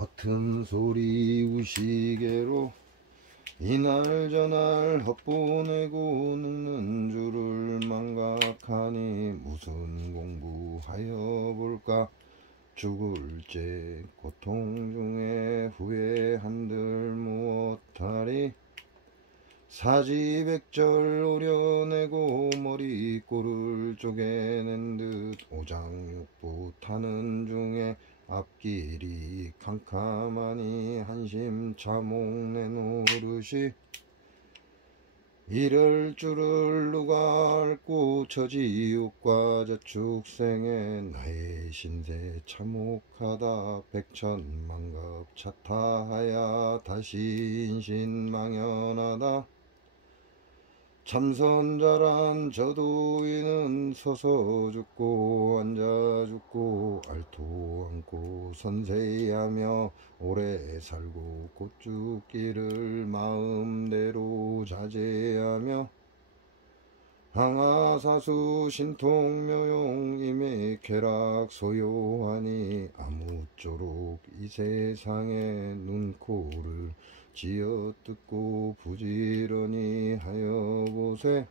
허튼 소리 우시개로 이날 저날 헛보내고 늙는 줄을 망각하니 무슨 공부하여 볼까. 죽을 째 고통 중에 후회 한들 무엇하리. 사지백절 오려내고 머리꼬를 쪼개낸 듯 오장육부 타는 중에 앞길이 캄캄하니 한심 자목 내노릇이. 이럴 줄을 누가 알고 저 지옥과 저축생에 나의 신세 참혹하다. 백천만급 차타하야 다시 인신망연하다. 참선자란 저도인은 서서 죽고 앉아 죽고 알토 않고 선세하며 오래 살고 곧 죽기를 마음대로 자제하며 항아사수 신통묘용 임의 쾌락 소요하니 아무쪼록 이 세상에 눈코를 쥐어뜯고 부지런히 하여 보세.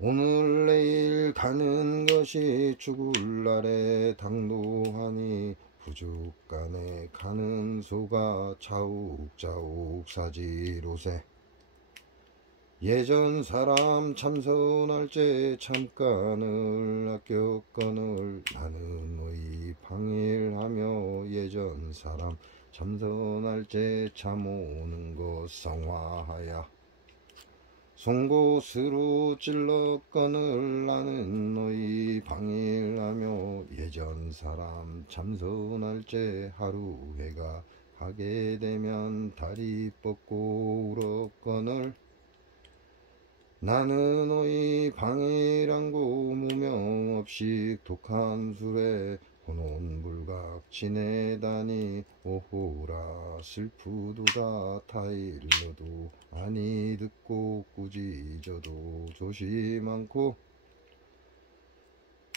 오늘 내일 가는 것이 죽을 날에 당도하니 부죽간에 가는 소가 자욱자욱 사지로세. 예전 사람 참선할 때 잠깐을 아꼈거늘 나는 의 방일하며 예전 사람 참선할 때 잠 오는 것 성화하야. 송곳으로 찔렀거늘 나는 너희 방일하며 예전 사람 참선할 때 하루 해가 가게 되면 다리 뻗고 울었거늘 나는 너희 방일한고 무명 없이 독한 술에 혼혼불각 지내다니 오호라 슬프도다. 타일러도 아니 듣고 꾸짖어도 조심 않고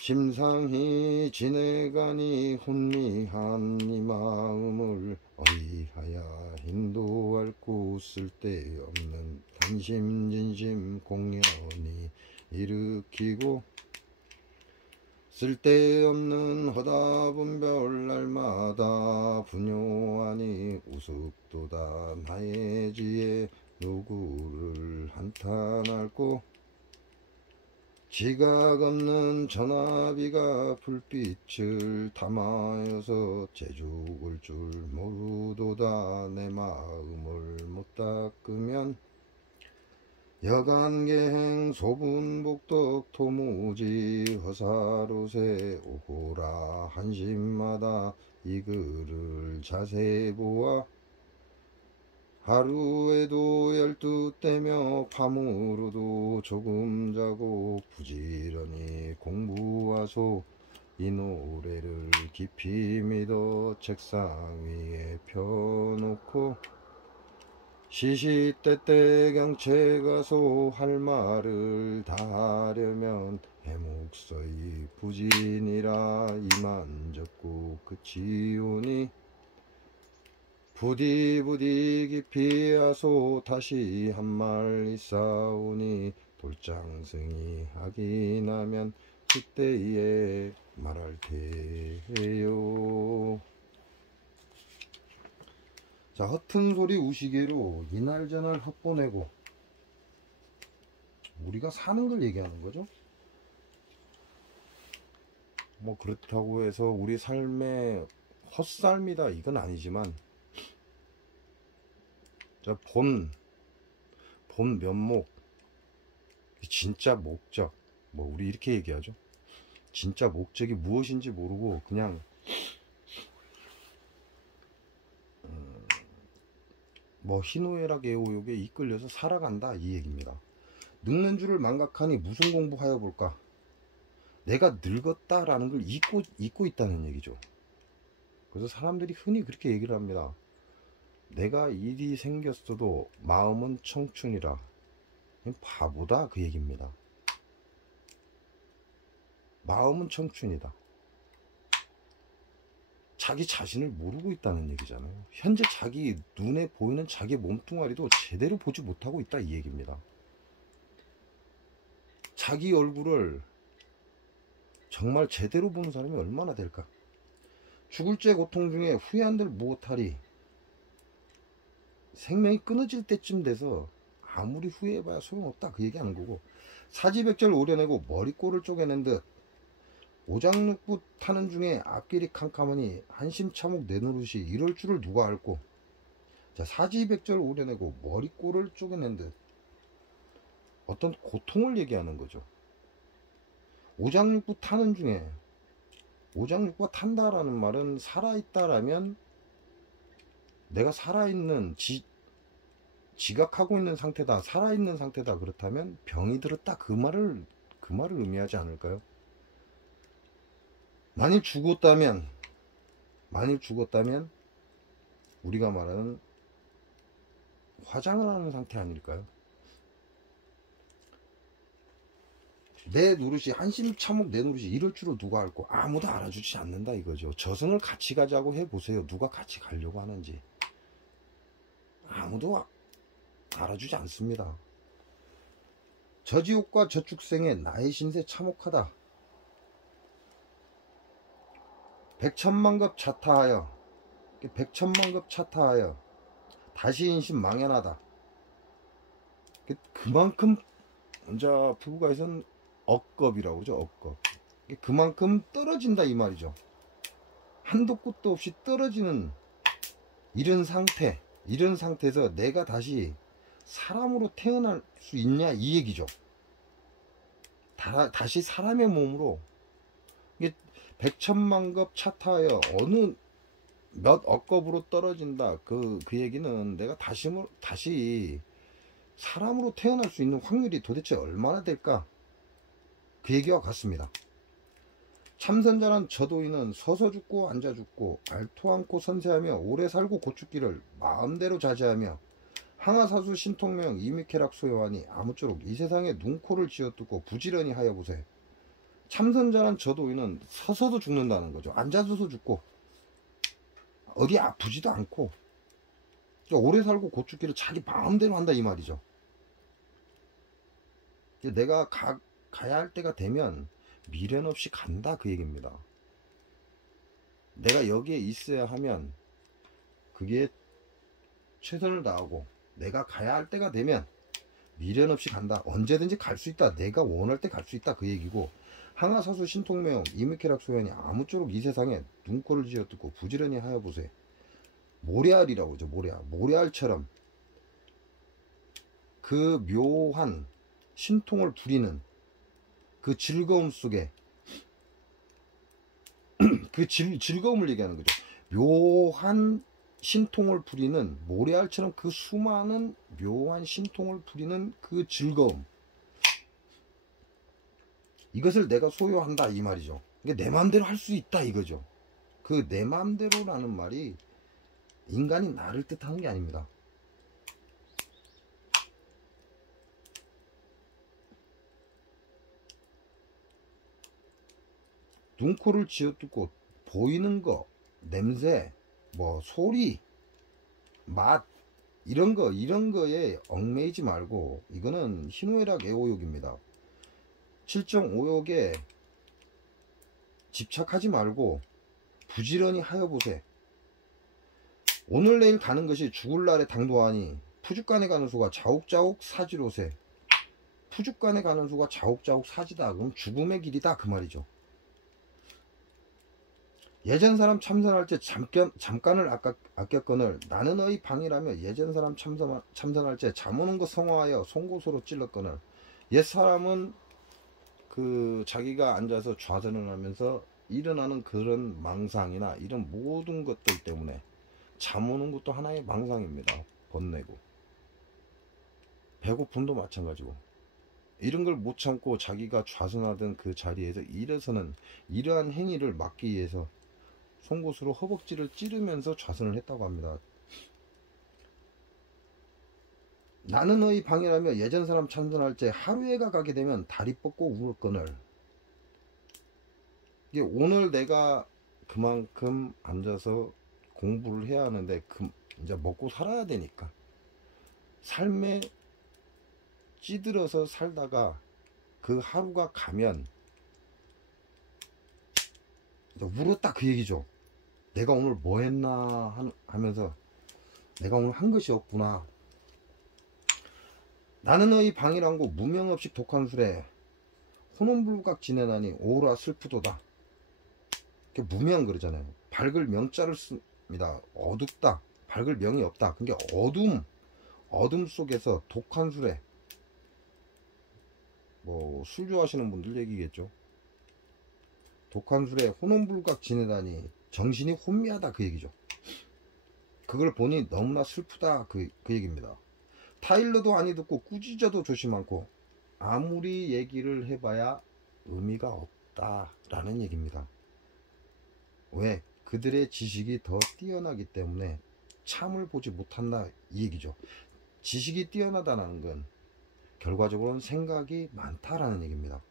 심상히 지내가니 혼미한 이 마음을 어이하야 인도할 곳 쓸데없는 단심진심 공연히 일으키고 쓸데없는 허다분별 날마다 분요하니 우습도다. 나의 지혜 누구를 한탄할꼬. 지각 없는 전화비가 불빛을 담아여서 재죽을 줄 모르도다. 내 마음을 못 닦으면 여간계행 소분복덕 도무지 허사로세. 오호라 한심마다 이 글을 자세히 보아 하루에도 12때며 밤으로도 조금 자고 부지런히 공부하소. 이 노래를 깊이 믿어 책상 위에 펴놓고 시시때때 경채 가소. 할 말을 다 하려면 해묵서이 부진이라 이만 적고 그치오니 부디부디 깊이 하소. 다시 한 말 있사오니 돌장승이 하기나면 그때에 말할 테요. 자, 허튼 소리 우시개로 이날저날 헛보내고 우리가 사는 걸 얘기하는 거죠. 뭐 그렇다고 해서 우리 삶의 헛살미다 이건 아니지만 자, 본 면목 진짜 목적 뭐 우리 이렇게 얘기하죠. 진짜 목적이 무엇인지 모르고 그냥 뭐 희노애락 애호욕에 이끌려서 살아간다 이 얘기입니다. 늙는 줄을 망각하니 무슨 공부하여 볼까. 내가 늙었다라는 걸 잊고 있다는 얘기죠. 그래서 사람들이 흔히 그렇게 얘기를 합니다. 내가 일이 생겼어도 마음은 청춘이라. 바보다 그 얘기입니다. 마음은 청춘이다. 자기 자신을 모르고 있다는 얘기잖아요. 현재 자기 눈에 보이는 자기 몸뚱아리도 제대로 보지 못하고 있다 이 얘기입니다. 자기 얼굴을 정말 제대로 보는 사람이 얼마나 될까? 죽을 죄 고통 중에 후회한들 못하리. 생명이 끊어질 때쯤 돼서 아무리 후회해봐야 소용없다 그 얘기하는 거고, 사지백절 오려내고 머리꼬를 쪼개낸 듯 오장육부 타는 중에 앞길이 캄캄하니 한심차목 내노릇이 이럴 줄을 누가 알고. 자, 사지백절 오려내고 머리꼬를 쪼개낸 듯 어떤 고통을 얘기하는 거죠. 오장육부 타는 중에, 오장육부가 탄다라는 말은 살아있다라면 내가 살아있는 지각하고 있는 상태다, 살아있는 상태다, 그렇다면 병이 들었다 그 말을 의미하지 않을까요? 만일 죽었다면 우리가 말하는 화장을 하는 상태 아닐까요? 내 노릇이 한심차목 내 노릇이 이럴 줄을 누가 알고. 아무도 알아주지 않는다 이거죠. 저승을 같이 가자고 해보세요. 누가 같이 가려고 하는지. 아무도 알아주지 않습니다. 저지옥과 저축생에 나의 신세 참혹하다. 백천만급 차타하여 다시 인심 망연하다. 그만큼 이제 부부가에서는 억겁이라고 그러죠. 억겁. 그만큼 떨어진다 이 말이죠. 한도 끝도 없이 떨어지는 이런 상태에서 내가 다시 사람으로 태어날 수 있냐 이 얘기죠. 다시 사람의 몸으로. 백천만급 차타하여 어느 몇 억겁으로 떨어진다 그 얘기는 내가 다시 사람으로 태어날 수 있는 확률이 도대체 얼마나 될까 그 얘기와 같습니다. 참선자란 저도인은 서서 죽고 앉아 죽고 알토 않고 선세하며 오래 살고 고축기를 마음대로 자제하며 항아사수 신통명 이미케락 소요하니 아무쪼록 이 세상에 눈코를 쥐어뜯고 부지런히 하여보세. 참선자란 저도인은 서서도 죽는다는 거죠. 앉아서도 죽고 어디 아프지도 않고 오래 살고 고축기를 자기 마음대로 한다 이 말이죠. 내가 가야 할 때가 되면 미련 없이 간다 그 얘기입니다. 내가 여기에 있어야 하면 그게 최선을 다하고 내가 가야 할 때가 되면 미련 없이 간다. 언제든지 갈 수 있다. 내가 원할 때 갈 수 있다 그 얘기고, 항아사수 신통매용 이미케락 소연이 아무쪼록 이 세상에 눈꼴을 쥐어뜯고 부지런히 하여보세. 모래알이라고 하죠. 모래알처럼 그 묘한 신통을 부리는 그 즐거움 속에 그 즐거움을 얘기하는 거죠. 묘한 신통을 부리는 모래알처럼 그 수많은 묘한 신통을 부리는 그 즐거움, 이것을 내가 소유한다 이 말이죠. 그러니까 내 마음대로 할 수 있다 이거죠. 그 내 마음대로라는 말이 인간이 나를 뜻하는 게 아닙니다. 눈코를 쥐어뜯고 보이는 거, 냄새, 뭐 소리, 맛 이런 거에 얽매이지 말고, 이거는 희노애락 애오욕입니다. 7정 오욕에 집착하지 말고 부지런히 하여보세. 오늘 내일 가는 것이 죽을 날에 당도하니 푸죽간에 가는 수가 자욱자욱 사지로세. 푸죽간에 가는 수가 자욱자욱 사지다. 그럼 죽음의 길이다 그 말이죠. 예전 사람 참선할 때 잠깐을 아꼈거늘 나는 너희 방이라며 예전 사람 참선할 때 잠 오는 것 성화하여 송곳으로 찔렀거늘. 옛 사람은 그 자기가 앉아서 좌선을 하면서 일어나는 그런 망상이나 이런 모든 것들 때문에 잠 오는 것도 하나의 망상입니다. 번뇌고 배고픔도 마찬가지고, 이런 걸 못 참고 자기가 좌선하던 그 자리에서 일어서는 이러한 행위를 막기 위해서 송곳으로 허벅지를 찌르면서 좌선을 했다고 합니다. 나는 너희 방이라며 예전 사람 참선할 때 하루에가 가게 되면 다리 뻗고 울었거늘. 이게 오늘 내가 그만큼 앉아서 공부를 해야 하는데 이제 먹고 살아야 되니까 삶에 찌들어서 살다가 그 하루가 가면 울었다 그 얘기죠. 내가 오늘 뭐 했나 하면서 내가 오늘 한 것이 없구나. 나는 너희 방이란고 무명 없이 독한 술에 혼혼불각 지내다니 오라 슬프도다. 무명 그러잖아요. 밝을 명자를 씁니다. 어둡다. 밝을 명이 없다. 그게 어둠 속에서 독한 술에 뭐 술 좋아하시는 분들 얘기겠죠. 독한 술에 혼혼불각 지내다니 정신이 혼미하다 그 얘기죠. 그걸 보니 너무나 슬프다 그 얘기입니다. 타일러도 아니 듣고 꾸짖어도 조심 않고 아무리 얘기를 해봐야 의미가 없다라는 얘기입니다. 왜? 그들의 지식이 더 뛰어나기 때문에 참을 보지 못한다 이 얘기죠. 지식이 뛰어나다는 건 결과적으로는 생각이 많다라는 얘기입니다.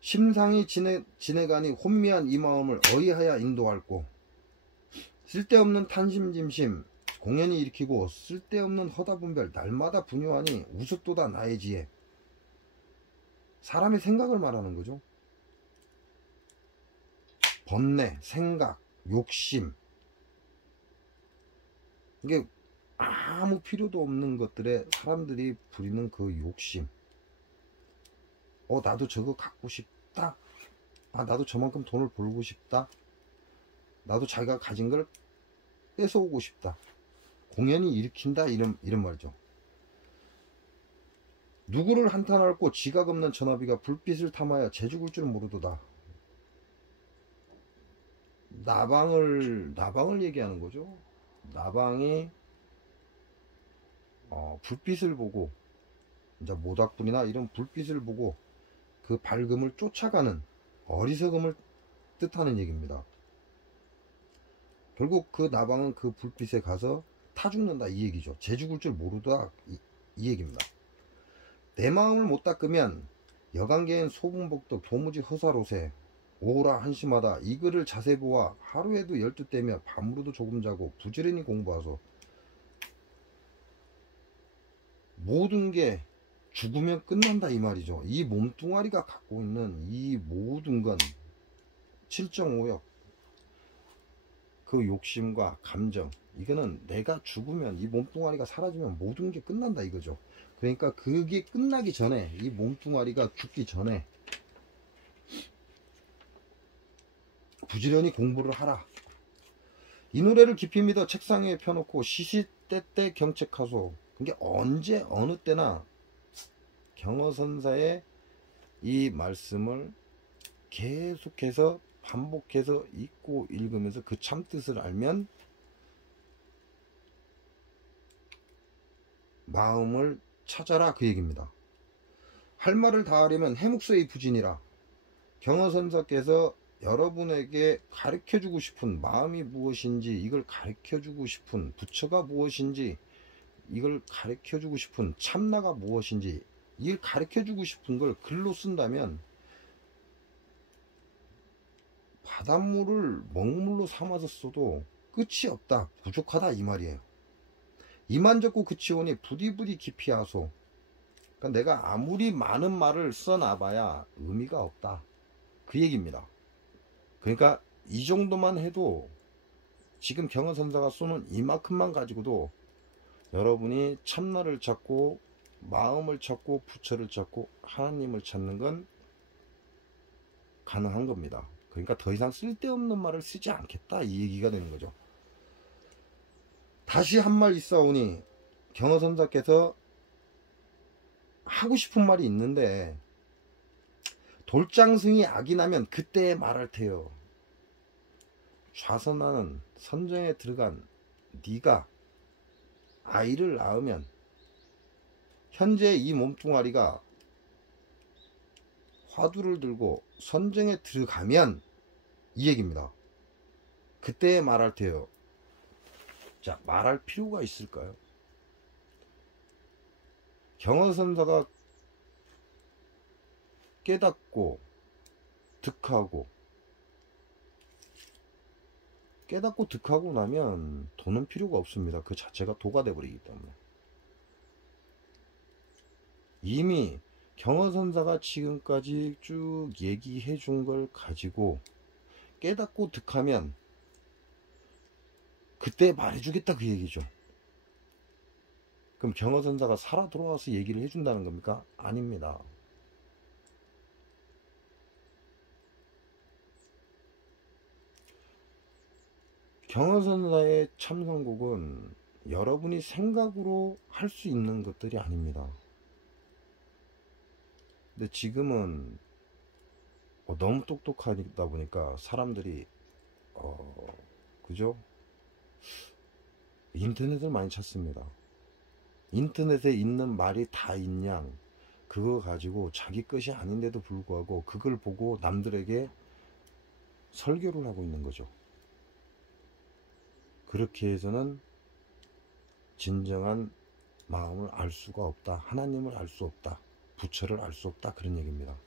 심상이 지내가니 혼미한 이 마음을 어이하여 인도할꼬. 쓸데없는 탄심짐심 공연히 일으키고 쓸데없는 허다분별 날마다 분유하니 우습도다 나의 지혜. 사람의 생각을 말하는 거죠. 번뇌, 생각, 욕심. 이게 아무 필요도 없는 것들에 사람들이 부리는 그 욕심. 나도 저거 갖고 싶다. 나도 저만큼 돈을 벌고 싶다. 나도 자기가 가진 걸 뺏어오고 싶다. 공연히 일으킨다 이런 말이죠. 누구를 한탄할꼬 지각 없는 전화비가 불빛을 탐하여 재죽을 줄 모르도다. 나방을 얘기하는 거죠. 나방이 불빛을 보고 이제 모닥불이나 이런 불빛을 보고 그 밝음을 쫓아가는 어리석음을 뜻하는 얘기입니다. 결국 그 나방은 그 불빛에 가서 타 죽는다 이 얘기죠. 재 죽을 줄 모르다 이 얘기입니다. 내 마음을 못 닦으면 여간계엔 소분복덕 도무지 허사로세 오라 한심하다. 이 글을 자세히 보아 하루에도 12때며 밤으로도 조금 자고 부지런히 공부하소. 모든 게 죽으면 끝난다 이 말이죠. 이 몸뚱아리가 갖고 있는 이 모든 건 7.5역 그 욕심과 감정, 이거는 내가 죽으면 이 몸뚱아리가 사라지면 모든 게 끝난다 이거죠. 그러니까 그게 끝나기 전에, 이 몸뚱아리가 죽기 전에 부지런히 공부를 하라. 이 노래를 깊이 믿어 책상 위에 펴놓고 시시때때 경책하소. 그게 언제 어느 때나 경어선사의 이 말씀을 계속해서 반복해서 읽고 읽으면서 그 참뜻을 알면 마음을 찾아라 그 얘기입니다. 할 말을 다 하려면 해묵서의 부진이라. 경어선사께서 여러분에게 가르쳐주고 싶은 마음이 무엇인지, 이걸 가르쳐주고 싶은 부처가 무엇인지, 이걸 가르쳐주고 싶은 참나가 무엇인지, 이걸 가르쳐주고 싶은 걸 글로 쓴다면 바닷물을 먹물로 삼아서 써도 끝이 없다, 부족하다 이 말이에요. 이만 적고 그치오니 부디부디 깊이 하소. 그러니까 내가 아무리 많은 말을 써놔봐야 의미가 없다 그 얘기입니다. 그러니까 이 정도만 해도 지금 경어선사가 쏘는 이만큼만 가지고도 여러분이 참나를 찾고 마음을 찾고 부처를 찾고 하나님을 찾는 건 가능한 겁니다. 그러니까 더 이상 쓸데없는 말을 쓰지 않겠다 이 얘기가 되는 거죠. 다시 한 말 있사오니, 경어선사께서 하고 싶은 말이 있는데 돌장승이 악이 나면 그때 말할 테요. 좌선하는 선정에 들어간 네가 아이를 낳으면, 현재 이 몸뚱아리가 화두를 들고 선정에 들어가면 이 얘기입니다. 그때 말할 테요. 자, 말할 필요가 있을까요? 경어선사가 깨닫고 득하고 나면 도는 필요가 없습니다. 그 자체가 도가 돼버리기 때문에. 이미 경허선사가 지금까지 쭉 얘기해 준 걸 가지고 깨닫고 득하면 그때 말해주겠다 그 얘기죠. 그럼 경허선사가 살아 돌아와서 얘기를 해준다는 겁니까? 아닙니다. 경허선사의 참선곡은 여러분이 생각으로 할 수 있는 것들이 아닙니다. 근데 지금은 너무 똑똑하다 보니까 사람들이 그죠? 인터넷을 많이 찾습니다. 인터넷에 있는 말이 다 있냐, 그거 가지고 자기 것이 아닌데도 불구하고 그걸 보고 남들에게 설교를 하고 있는 거죠. 그렇게 해서는 진정한 마음을 알 수가 없다, 하나님을 알 수 없다, 부처를 알 수 없다, 그런 얘기입니다.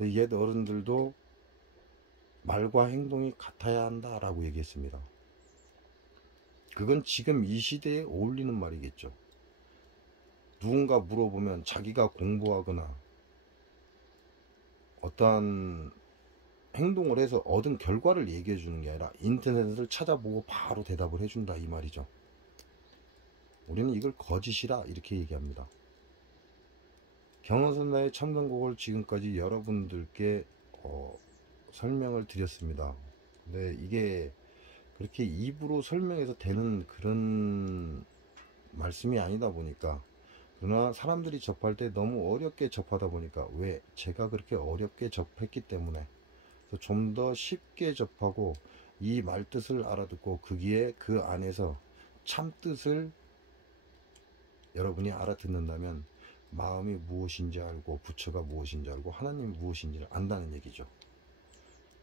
옛 어른들도 말과 행동이 같아야 한다 라고 얘기했습니다. 그건 지금 이 시대에 어울리는 말이겠죠. 누군가 물어보면 자기가 공부하거나 어떠한 행동을 해서 얻은 결과를 얘기해 주는 게 아니라 인터넷을 찾아보고 바로 대답을 해준다 이 말이죠. 우리는 이걸 거짓이라 이렇게 얘기합니다. 경허선사의 참선곡을 지금까지 여러분들께 설명을 드렸습니다. 근데 이게 그렇게 입으로 설명해서 되는 그런 말씀이 아니다 보니까, 그러나 사람들이 접할 때 너무 어렵게 접하다 보니까, 왜 제가 그렇게 어렵게 접했기 때문에 좀 더 쉽게 접하고 이 말뜻을 알아듣고 거기에 그 안에서 참뜻을 여러분이 알아듣는다면 마음이 무엇인지 알고 부처가 무엇인지 알고 하나님이 무엇인지를 안다는 얘기죠.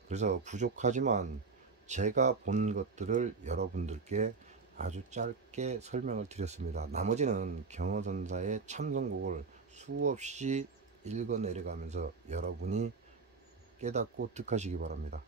그래서 부족하지만 제가 본 것들을 여러분들께 아주 짧게 설명을 드렸습니다. 나머지는 경허선사의 참선곡을 수없이 읽어 내려가면서 여러분이 깨닫고 득하시기 바랍니다.